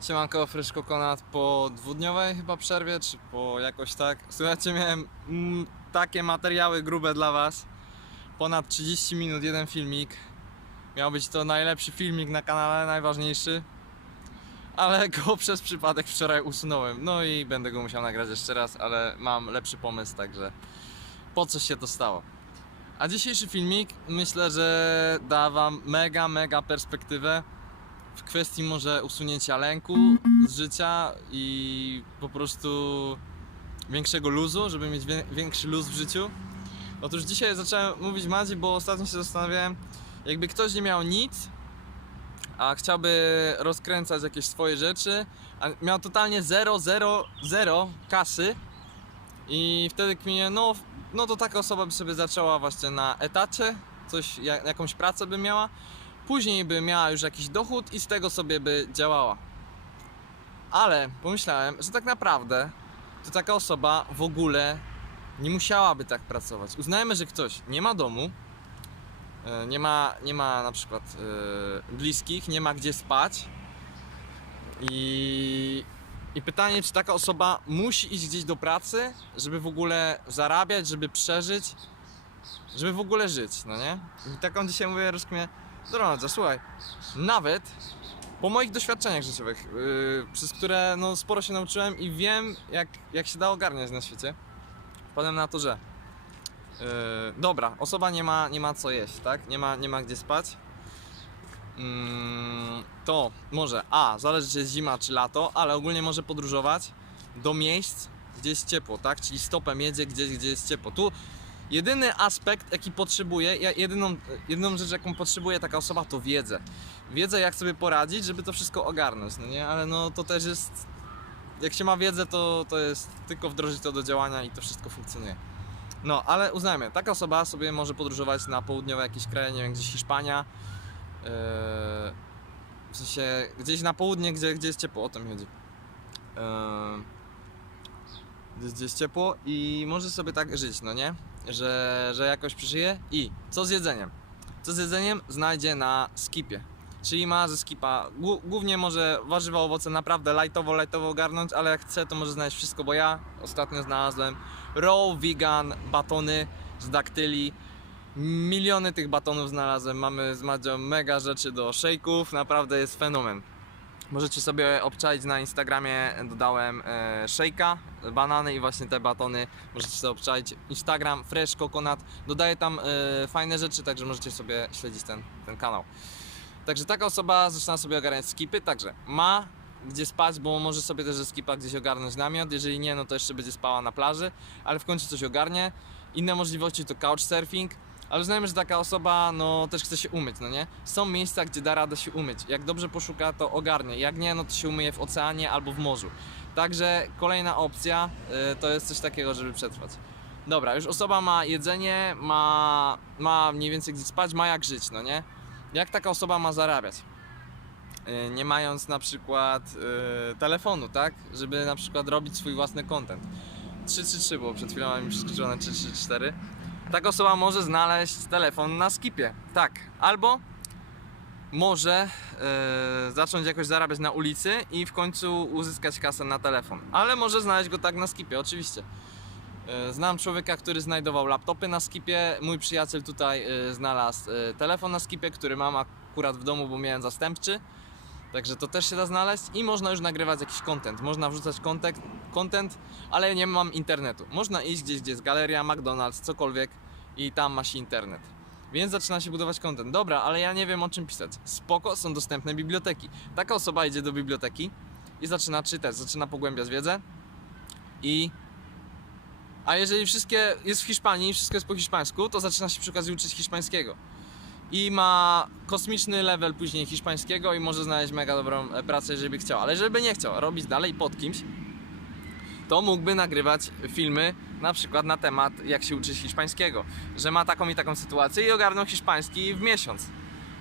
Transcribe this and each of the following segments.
Siemanko, Fresh Coconut po dwudniowej chyba przerwie, czy po jakoś tak. Słuchajcie, miałem mm, takie materiały grube dla Was. Ponad 30 minut, jeden filmik. Miał być to najlepszy filmik na kanale, najważniejszy. Ale go przez przypadek wczoraj usunąłem. No i będę go musiał nagrać jeszcze raz, ale mam lepszy pomysł, także po co się to stało. A dzisiejszy filmik myślę, że da Wam mega, mega perspektywę w kwestii może usunięcia lęku z życia i po prostu większego luzu, żeby mieć większy luz w życiu. Otóż dzisiaj zacząłem mówić Madzi, bo ostatnio się zastanawiałem, jakby ktoś nie miał nic, a chciałby rozkręcać jakieś swoje rzeczy, a miał totalnie 0, 0, 0 kasy i wtedy kminie, no, no to taka osoba by sobie zaczęła właśnie na etacie, coś, ja- jakąś pracę by miała, Później by miała już jakiś dochód i z tego sobie by działała. Ale pomyślałem, że tak naprawdę to taka osoba w ogóle nie musiałaby tak pracować. Uznajmy, że ktoś nie ma domu, e, nie ma, nie ma na przykład e, bliskich, nie ma gdzie spać i, i pytanie, czy taka osoba musi iść gdzieś do pracy, żeby w ogóle zarabiać, żeby przeżyć, żeby w ogóle żyć, no nie? I taką dzisiaj mówię, rozkmię, Dobra, słuchaj, nawet po moich doświadczeniach życiowych, yy, przez które no, sporo się nauczyłem i wiem, jak, jak się da ogarniać na świecie, wpadłem na to, że yy, dobra, osoba nie ma, nie ma co jeść, tak? Nie ma, nie ma gdzie spać. Mm, to może, a, zależy czy jest zima czy lato, ale ogólnie może podróżować do miejsc, gdzie jest ciepło, tak? Czyli stopem jedzie gdzieś, gdzie jest ciepło. Tu Jedyny aspekt, jaki potrzebuje, ja- jedyną, jedyną rzecz, jaką potrzebuje taka osoba, to wiedzę. Wiedzę, jak sobie poradzić, żeby to wszystko ogarnąć, no nie? Ale no to też jest. Jak się ma wiedzę, to, to jest tylko wdrożyć to do działania i to wszystko funkcjonuje. No, ale uznajmy, taka osoba sobie może podróżować na południowe jakieś kraje, nie wiem, gdzieś Hiszpania. Yy, w sensie gdzieś na południe, gdzie, gdzie jest ciepło, o to mi chodzi. Yy, gdzie jest ciepło i może sobie tak żyć, no nie? Że, że jakoś przeżyje i co z jedzeniem? Co z jedzeniem znajdzie na skipie. Czyli ma ze skipa, głównie może warzywa, owoce naprawdę lightowo, lightowo ogarnąć, ale jak chce to może znaleźć wszystko, bo ja ostatnio znalazłem raw vegan batony z daktyli. Miliony tych batonów znalazłem, mamy z Madzią mega rzeczy do shake'ów, naprawdę jest fenomen. Możecie sobie obczaić na Instagramie, dodałem e, shake'a, banany i właśnie te batony. Możecie sobie obczaić Instagram Fresh Coconut. Dodaję tam e, fajne rzeczy, także możecie sobie śledzić ten, ten kanał. Także taka osoba zaczyna sobie ogarniać skipy, także ma gdzie spać, bo może sobie też ze skipa gdzieś ogarnąć namiot. Jeżeli nie, no to jeszcze będzie spała na plaży, ale w końcu coś ogarnie. Inne możliwości to couchsurfing. Ale uznajmy, że taka osoba no też chce się umyć, no nie? Są miejsca, gdzie da radę się umyć. Jak dobrze poszuka, to ogarnie. Jak nie, no to się umyje w oceanie albo w morzu. Także kolejna opcja y, to jest coś takiego, żeby przetrwać. Dobra, już osoba ma jedzenie, ma, ma mniej więcej gdzie spać, ma jak żyć, no nie? Jak taka osoba ma zarabiać? Y, Nie mając na przykład y, telefonu, tak? Żeby na przykład robić swój własny content. 333 było przed chwilą, a mi przeskoczyło na 334 taka osoba może znaleźć telefon na skipie. Tak, albo może e, zacząć jakoś zarabiać na ulicy i w końcu uzyskać kasę na telefon. Ale może znaleźć go tak na skipie, oczywiście. E, Znam człowieka, który znajdował laptopy na skipie. Mój przyjaciel tutaj e, znalazł telefon na skipie, który mam akurat w domu, bo miałem zastępczy. Także to też się da znaleźć i można już nagrywać jakiś content. Można wrzucać content, content, ale nie mam internetu. Można iść gdzieś, gdzie jest galeria, McDonald's, cokolwiek i tam ma się internet. Więc zaczyna się budować content. Dobra, ale ja nie wiem o czym pisać. Spoko, są dostępne biblioteki. Taka osoba idzie do biblioteki i zaczyna czytać, zaczyna pogłębiać wiedzę i a jeżeli wszystkie jest w Hiszpanii, wszystko jest po hiszpańsku, to zaczyna się przy okazji uczyć hiszpańskiego. I ma kosmiczny level później hiszpańskiego i może znaleźć mega dobrą e, pracę, jeżeli by chciał. Ale jeżeli by nie chciał robić dalej pod kimś, to mógłby nagrywać filmy na przykład na temat jak się uczyć hiszpańskiego, że ma taką i taką sytuację i ogarnął hiszpański w miesiąc.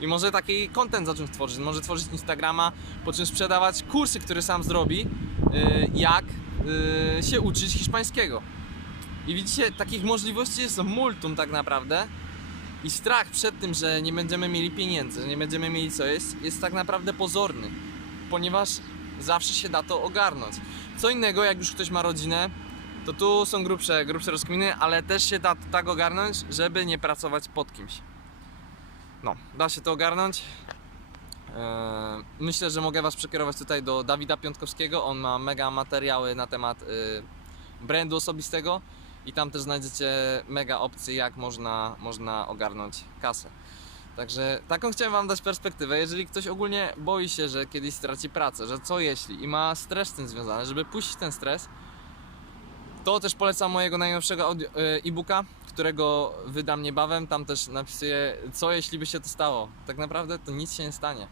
I może taki content zacząć tworzyć, może tworzyć Instagrama, po czym sprzedawać kursy, które sam zrobi, yy, jak yy, się uczyć hiszpańskiego. I widzicie, takich możliwości jest multum tak naprawdę. I strach przed tym, że nie będziemy mieli pieniędzy, że nie będziemy mieli co jeść, jest tak naprawdę pozorny. Ponieważ zawsze się da to ogarnąć. Co innego, jak już ktoś ma rodzinę, to tu są grubsze, grubsze rozkminy, ale też się da tak ogarnąć, żeby nie pracować pod kimś. No, da się to ogarnąć. Eee, Myślę, że mogę Was przekierować tutaj do Dawida Piątkowskiego. On ma mega materiały na temat y, brandu osobistego i tam też znajdziecie mega opcje, jak można, można ogarnąć kasę. Także taką chciałem Wam dać perspektywę. Jeżeli ktoś ogólnie boi się, że kiedyś straci pracę, że co jeśli i ma stres z tym związany, żeby puścić ten stres, to też polecam mojego najnowszego y, e-booka, którego wydam niebawem. Tam też napisuję, co jeśli by się to stało. Tak naprawdę to nic się nie stanie.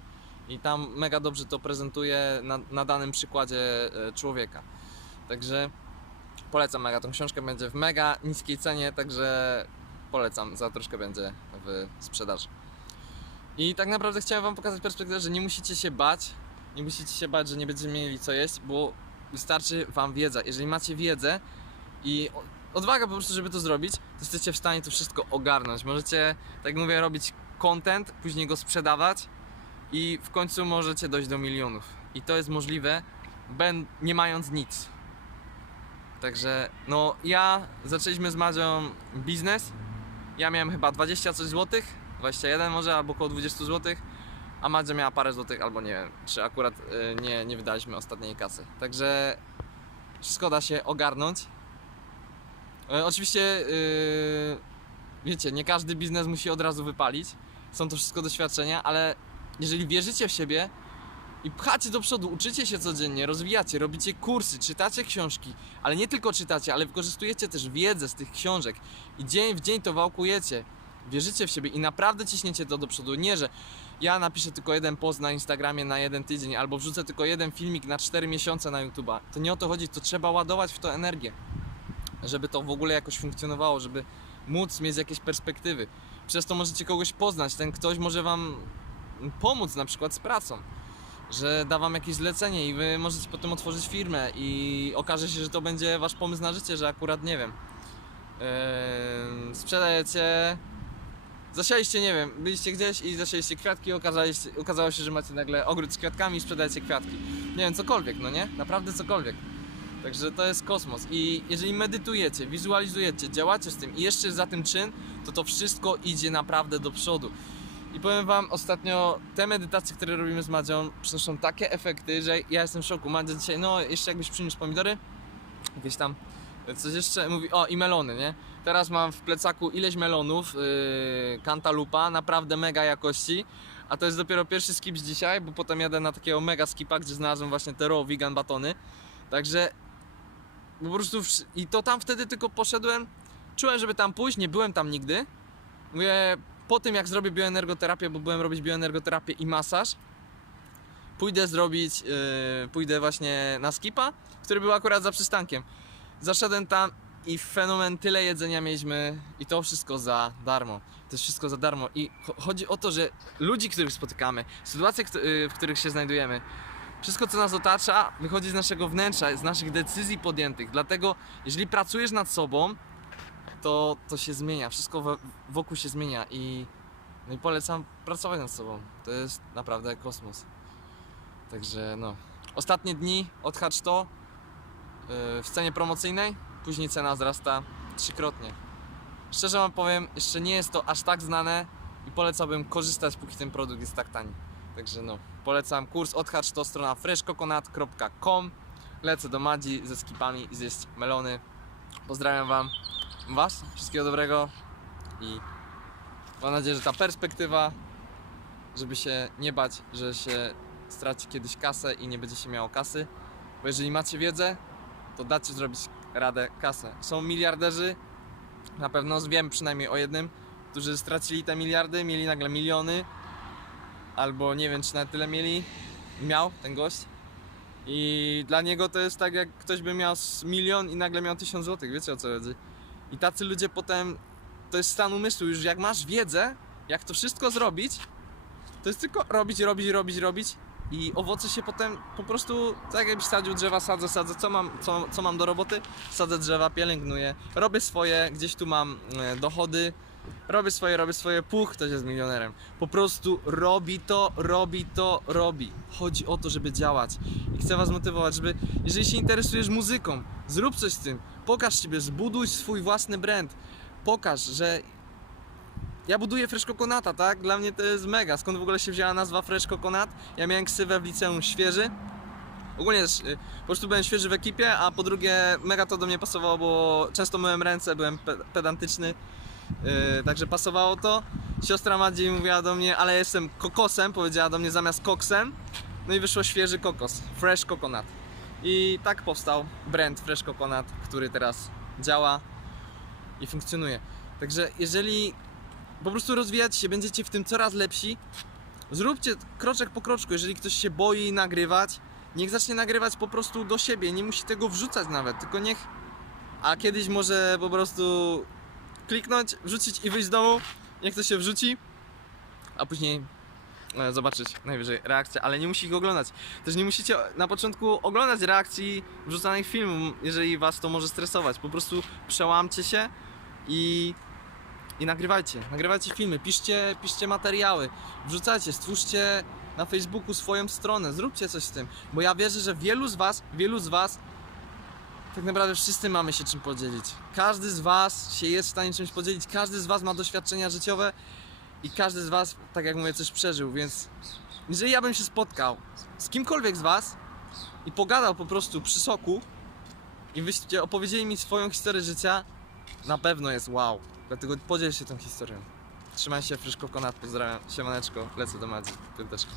I tam mega dobrze to prezentuję na, na danym przykładzie e, człowieka. Także polecam mega. Tą książkę będzie w mega niskiej cenie, także polecam. Za troszkę będzie w sprzedaży. I tak naprawdę chciałem Wam pokazać perspektywę, że nie musicie się bać. Nie musicie się bać, że nie będziecie mieli co jeść, bo wystarczy Wam wiedza. Jeżeli macie wiedzę i o- odwagę po prostu, żeby to zrobić, to jesteście w stanie to wszystko ogarnąć. Możecie, tak mówię, robić content, później go sprzedawać i w końcu możecie dojść do milionów. I to jest możliwe, ben, nie mając nic. Także, no ja zaczęliśmy z Madzią biznes. Ja miałem chyba 20 coś złotych, 21 może, albo około 20 złotych, a Madzia miała parę złotych, albo nie wiem, czy akurat y, nie, nie wydaliśmy ostatniej kasy. Także wszystko da się ogarnąć. E, oczywiście, y, wiecie, nie każdy biznes musi od razu wypalić. Są to wszystko doświadczenia, ale jeżeli wierzycie w siebie i pchacie do przodu, uczycie się codziennie, rozwijacie, robicie kursy, czytacie książki, ale nie tylko czytacie, ale wykorzystujecie też wiedzę z tych książek i dzień w dzień to wałkujecie, wierzycie w siebie i naprawdę ciśniecie to do przodu. Nie, że ja napiszę tylko jeden post na Instagramie na jeden tydzień albo wrzucę tylko jeden filmik na 4 miesiące na YouTube'a. To nie o to chodzi, to trzeba ładować w to energię, żeby to w ogóle jakoś funkcjonowało, żeby móc mieć jakieś perspektywy. Przez to możecie kogoś poznać, ten ktoś może wam pomóc na przykład z pracą że da wam jakieś zlecenie i wy możecie potem otworzyć firmę i okaże się, że to będzie wasz pomysł na życie, że akurat nie wiem. Yy, sprzedajecie. Zasialiście, nie wiem, byliście gdzieś i zasialiście kwiatki, okazało się, że macie nagle ogród z kwiatkami i sprzedajecie kwiatki. Nie wiem, cokolwiek, no nie? Naprawdę cokolwiek. Także to jest kosmos. I jeżeli medytujecie, wizualizujecie, działacie z tym i jeszcze za tym czyn, to to wszystko idzie naprawdę do przodu. I powiem wam, ostatnio te medytacje, które robimy z Madzią, przynoszą takie efekty, że ja jestem w szoku. Madzia dzisiaj, no jeszcze jakbyś przyniósł pomidory, jakieś tam, coś jeszcze, mówi, o i melony, nie? Teraz mam w plecaku ileś melonów, yy, cantalupa, naprawdę mega jakości. A to jest dopiero pierwszy skip z dzisiaj, bo potem jadę na takiego mega skipa, gdzie znalazłem właśnie te raw vegan batony. Także po prostu, wsz- i to tam wtedy tylko poszedłem, czułem, żeby tam pójść, nie byłem tam nigdy. Mówię, po tym jak zrobię bioenergoterapię, bo byłem robić bioenergoterapię i masaż, pójdę zrobić, yy, pójdę właśnie na skipa, który był akurat za przystankiem. Zaszedłem tam i fenomen tyle jedzenia mieliśmy i to wszystko za darmo. To jest wszystko za darmo i cho- chodzi o to, że ludzi, których spotykamy, sytuacje, yy, w których się znajdujemy, wszystko co nas otacza wychodzi z naszego wnętrza, z naszych decyzji podjętych. Dlatego jeżeli pracujesz nad sobą, to, to się zmienia, wszystko we- wokół się zmienia i, no i polecam pracować nad sobą. To jest naprawdę kosmos. Także no. Ostatnie dni odhacz to yy, w cenie promocyjnej, później cena wzrasta trzykrotnie. Szczerze wam powiem, jeszcze nie jest to aż tak znane i polecałbym korzystać, póki ten produkt jest tak tani. Także no, polecam kurs odhacz to strona freshcoconut.com Lecę do Madzi ze skipami i zjeść melony. Pozdrawiam wam Was, wszystkiego dobrego i mam nadzieję, że ta perspektywa, żeby się nie bać, że się straci kiedyś kasę i nie będzie się miało kasy, bo jeżeli macie wiedzę, to dacie zrobić radę kasę. Są miliarderzy, na pewno wiem przynajmniej o jednym, którzy stracili te miliardy, mieli nagle miliony, albo nie wiem czy nawet tyle mieli, miał ten gość. I dla niego to jest tak, jak ktoś by miał milion i nagle miał tysiąc złotych, wiecie o co chodzi. I tacy ludzie potem, to jest stan umysłu, już jak masz wiedzę, jak to wszystko zrobić, to jest tylko robić, robić, robić, robić i owoce się potem po prostu, tak jakbyś sadził drzewa, sadzę, sadzę, co mam, co, co mam do roboty? Sadzę drzewa, pielęgnuję, robię swoje, gdzieś tu mam e, dochody, robię swoje, robię swoje, puch, ktoś jest milionerem. Po prostu robi to, robi to, robi. Chodzi o to, żeby działać. I chcę was motywować, żeby, jeżeli się interesujesz muzyką, zrób coś z tym. Pokaż siebie, zbuduj swój własny brand. Pokaż, że ja buduję Fresh Coconata, tak? Dla mnie to jest mega. Skąd w ogóle się wzięła nazwa Fresh Coconut? Ja miałem ksywę w liceum świeży. Ogólnie też, y, po prostu byłem świeży w ekipie, a po drugie mega to do mnie pasowało, bo często myłem ręce, byłem pe pedantyczny, yy, także pasowało to. Siostra Madziej mówiła do mnie, ale jestem kokosem, powiedziała do mnie zamiast koksem. No i wyszło świeży kokos, Fresh Coconut. I tak powstał brand Fresh Coconut, który teraz działa i funkcjonuje. Także jeżeli po prostu rozwijacie się, będziecie w tym coraz lepsi, zróbcie kroczek po kroczku. Jeżeli ktoś się boi nagrywać, niech zacznie nagrywać po prostu do siebie, nie musi tego wrzucać nawet, tylko niech. A kiedyś może po prostu kliknąć, wrzucić i wyjść z domu, niech to się wrzuci, a później e, zobaczyć najwyżej reakcję, ale nie musi ich oglądać. Też nie musicie na początku oglądać reakcji wrzucanych filmów, jeżeli was to może stresować. Po prostu przełamcie się i i nagrywajcie, nagrywajcie filmy, piszcie, piszcie materiały, wrzucajcie, stwórzcie na Facebooku swoją stronę, zróbcie coś z tym, bo ja wierzę, że wielu z was, wielu z was tak naprawdę wszyscy mamy się czym podzielić. Każdy z was się jest w stanie czymś podzielić, każdy z was ma doświadczenia życiowe i każdy z was, tak jak mówię, coś przeżył, więc jeżeli ja bym się spotkał z kimkolwiek z was i pogadał po prostu przy soku i wyście opowiedzieli mi swoją historię życia, na pewno jest wow. Dlatego podziel się tą historią. Trzymaj się, Fryszko Konat, pozdrawiam. Siemaneczko, lecę do Madzi. Piąteczka.